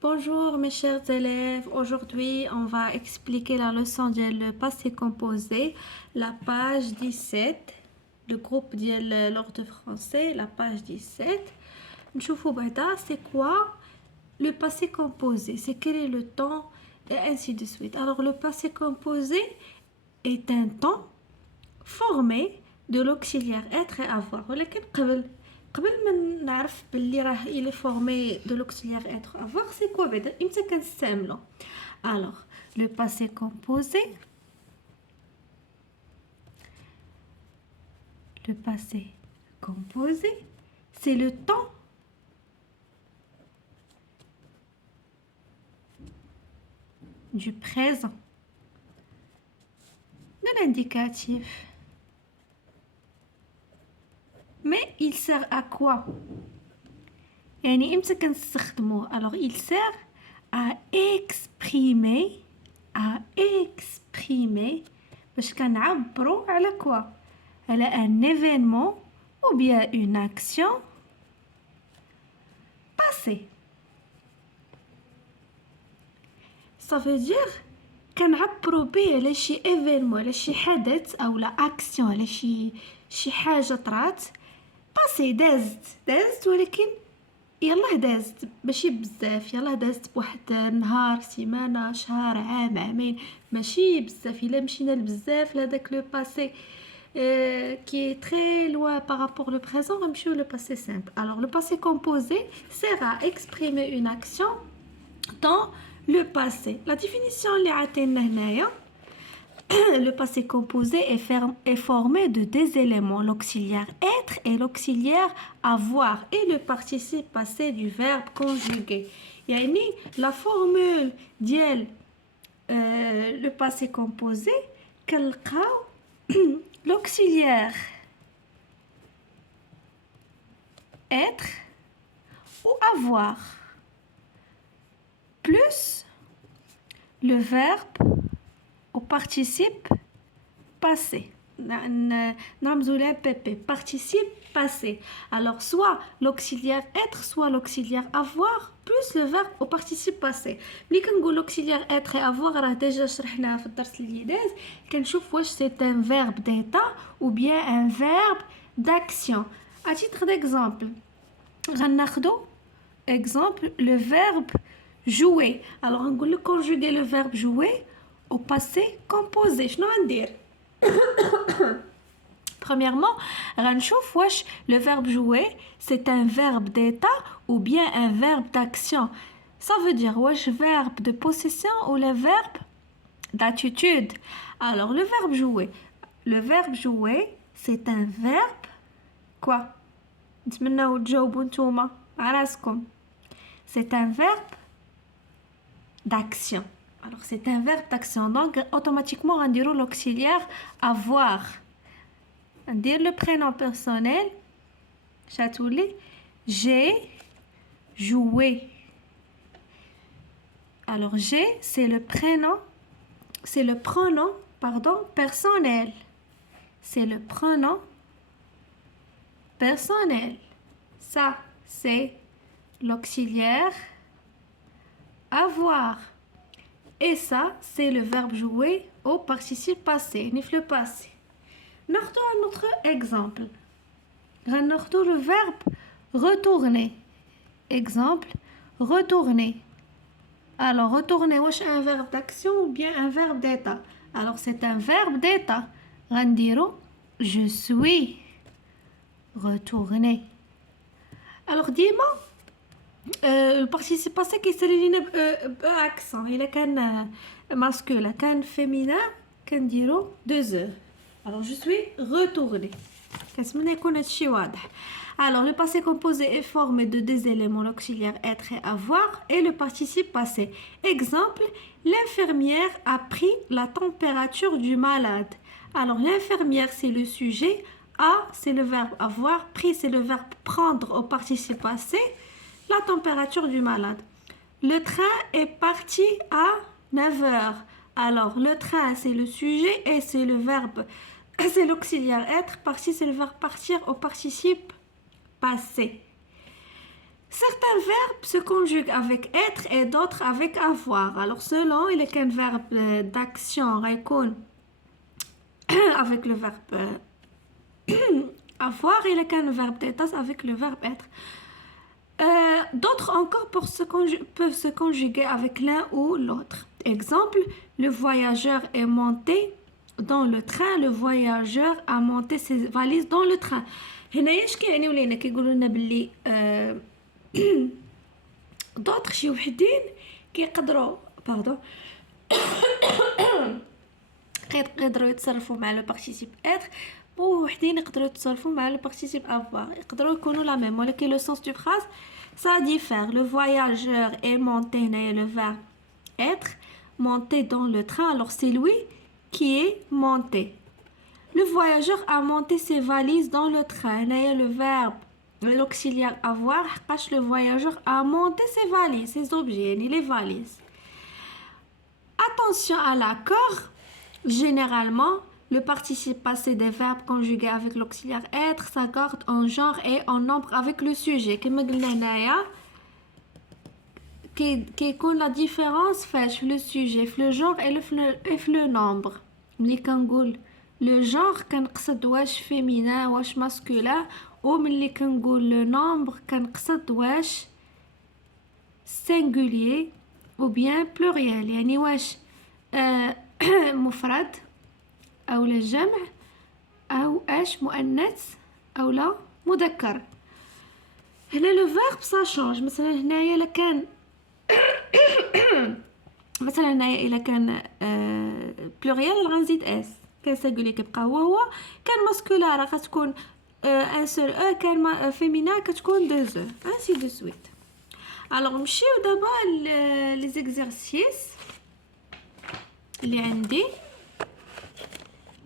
Bonjour mes chers élèves, aujourd'hui on va expliquer la leçon du passé composé, la page 17, le groupe de l'ordre français, la page 17. نشوفوا بعدا c'est quoi le passé composé, c'est quel est le temps et ainsi de suite. Alors le passé composé est un temps formé de l'auxiliaire être et avoir. ولكن قبل ما نعرف باللي راه il est formé de l'auxiliaire être avoir c'est quoi بعدا امتى كنستعملو. Alors le passé composé, le passé composé c'est le temps du présent de l'indicatif. Mais il sert à quoi? يعني امتى كنستخدموه؟ Alors il sert à exprimer باش كنعبروا على quoi? على un événement ou bien une action passée. Ça veut dire كنعبروا به على شي événement، على شي حدث أو لا action، على شي حاجة طرات passé دازت ولكن يلاه دازت ماشي بزاف، يلاه دازت بواحد نهار، سيمانة، شهر، عام، عامين، ماشي بزاف. الا مشينا لبزاف لهداك لو باسي qui est très loin par rapport au présent, غنمشيو le passé simple. Alors le passé composé sert à exprimer une action dans le passé. La définition اللي عطينا هنايا le passé composé est formé de deux éléments, l'auxiliaire être et l'auxiliaire avoir et le participe passé du verbe conjugué. Yani la formule ديال le passé composé كنلقاو l'auxiliaire être ou avoir plus le verbe au participe passé. Participe passé. Alors soit l'auxiliaire être, soit l'auxiliaire avoir, plus le verbe au participe passé. ملي كنقول l'auxiliaire être et avoir راه déjà شرحناها في الدرس اللي داز. كنشوف واش c'est un verbe d'état ou bien un verbe d'action. À titre d'exemple, غناخدو exemple le verbe jouer. Alors نقول لك conjuguer le verbe jouer au passé composé. شنو غندير؟ Premièrement, غنشوف واش le verbe jouer c'est un verbe d'état ou bien un verbe d'action. Ça veut dire واش verbe de possession ou le verbe d'attitude. Alors le verbe jouer c'est un verbe quoi؟ نتمنىو تجاوبوا نتوما على راسكم. C'est un verbe d'action. Alors c'est un verbe d'action, donc automatiquement on dira l'auxiliaire avoir. On dit le prénom personnel, Chatouli, j'ai joué. Alors j'ai c'est le pronom personnel. C'est le pronom personnel. Ça c'est l'auxiliaire avoir. Et ça, c'est le verbe jouer au participe passé, nif le passé. Nordons un autre exemple. Nordons le verbe retourner. Exemple, retourner. Alors, retourner, est-ce un verbe d'action ou bien un verbe d'état? Alors, c'est un verbe d'état. Randiro, je suis retourné. Alors, dis-moi. البارتيسيب باسي كيسالي لينا باكسون. الا كان ماسكولا كان فيمينا كنديرو 2 alors je suis retourné. كنتمنى يكون هادشي واضح. Alors le passé composé est formé de deux éléments, l'auxiliaire être et avoir et le participe passé. Exemple, l'infirmière a pris la température du malade. Alors l'infirmière c'est le sujet, a c'est le verbe avoir, pris c'est le verbe prendre au participe passé. La température du malade. Le train est parti à 9h. Alors, le train, c'est le sujet et c'est le verbe, c'est l'auxiliaire être. Parti, c'est le verbe partir au participe passé. Certains verbes se conjuguent avec être et d'autres avec avoir. Alors selon il est un verbe d'action غيكون avec le verbe avoir, il est un verbe d'état avec le verbe être. D'autres encore peuvent se conjuguer avec l'un ou l'autre. Exemple, le voyageur est monté dans le train. Le voyageur a monté ses valises dans le train. هنايا اش كيعنيو لينا كيقولوا لنا باللي d'autres شي وحدين كيقدروا يقدروا يتصرفوا مع لو بارتيسيب être وحدين يقدروا يتصرفوا مع لو بارتيسيب avoir يقدروا يكونوا لا ميم ولكن لو سونس دو فراز ça diffère. Le voyageur est monté, le verbe être, monté dans le train, alors c'est lui qui est monté. Le voyageur a monté ses valises dans le train, le verbe, l'auxiliaire avoir, le voyageur a monté ses valises, ses objets, les valises. Attention à l'accord, généralement, le participe passé des verbes conjugués avec l'auxiliaire être s'accorde en genre et en nombre avec le sujet. Comme قلنا هنايا كيكون la différence فاش le sujet في le genre et في le nombre. ملي كنقول le genre كنقصد واش féminin واش masculin وملي كنقول le nombre كنقصد واش singulier ou bien pluriel يعني واش مفرد أو الجمع أو اش مؤنث أو لا مذكر. هنا لو فيرب سا شونج. مثلا هنايا الا كان مثلا هنايا الا كان بلوريال غنزيد اس، كان سينغولي كيبقى هو كان ماسكولا راه غتكون ان سول او، كان فيمينا كتكون دو زو انسي دو سويت. الوغ نمشيو دابا لي زيكزارسيس اللي عندي.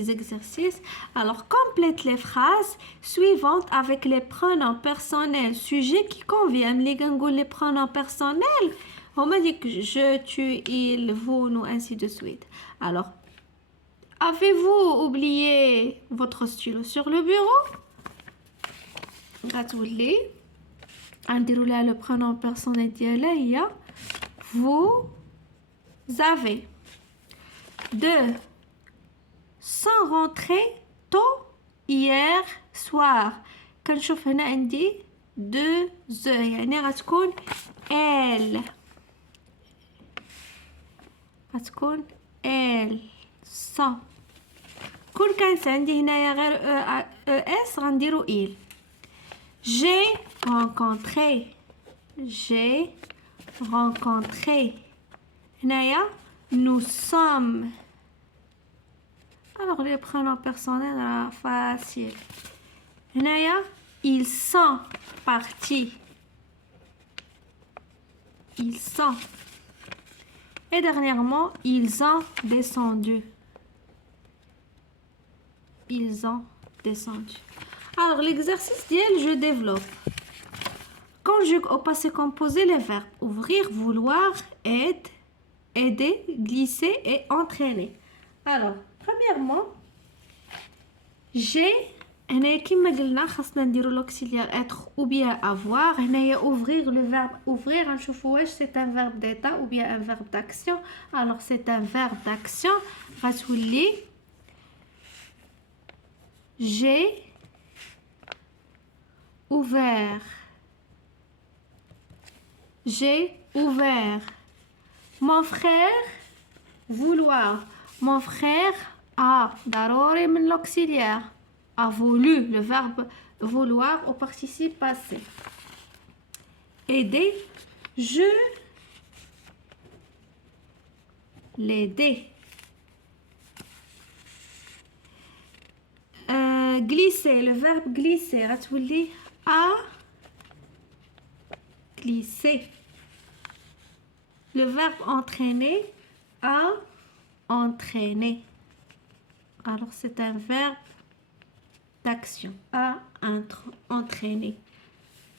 Les exercices. Alors, complète les phrases suivantes avec les pronoms personnels, sujet qui conviennent. Les pronoms personnels, on m'a dit que je, tu, il, vous, nous, ainsi de suite. Alors, avez-vous oublié votre stylo sur le bureau? غنديروا لها le pronom personnel ديالها هي vous avez. 2. Sans rentrer tôt hier soir. كنشوف هنا عندي 2 يعني غتكون elle. غتكون elle. sans. كون كانت عندي هنايا غير اس غنديرو il. J'ai rencontré. هنايا nous sommes. Alors les pronoms personnels facile. هنايا ils sont partis. Ils sont. Et dernièrement ils ont descendu. Ils ont descendu. Alors l'exercice d'hier je développe. Conjugue au passé composé les verbes ouvrir, vouloir, aider, glisser et entraîner. Alors premièrement j'ai هنا كما قلنا خاصنا نديرو l'auxiliaire être ou bien avoir. هنايا ouvrir, le verbe ouvrir غنشوفوا واش c'est un verbe d'état ou bien un verbe d'action. alors c'est un verbe d'action. غتولي j'ai ouvert. Mon frère vouloir. Mon frère a ضروري من l'auxiliaire a voulu, le verbe vouloir au participe passé. Aider, je l'aidais. Glisser, le verbe glisser غتولي a glisser. Le verbe entraîner a entraîné. Alors c'est un verbe d'action à entraîner.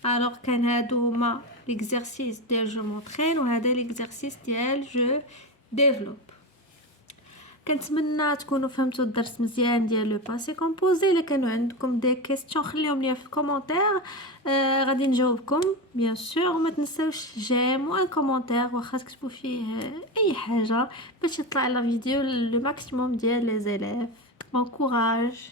alors كان هادو هما l'exercice ديال je m'entraîne وهذا l'exercice ديال je développe. كنتمنى تكونوا فهمتوا الدرس مزيان ديال لو باسي كومبوزي. الا كانوا عندكم دي كيسيون خليهم ليا في الكومونتير، غادي نجاوبكم بيان سور. وما تنساوش جيم وان كومونتير واخا تكتبوا فيه اي حاجه باش يطلع لا فيديو لو ماكسيموم ديال لي زيليف. بون كوراج.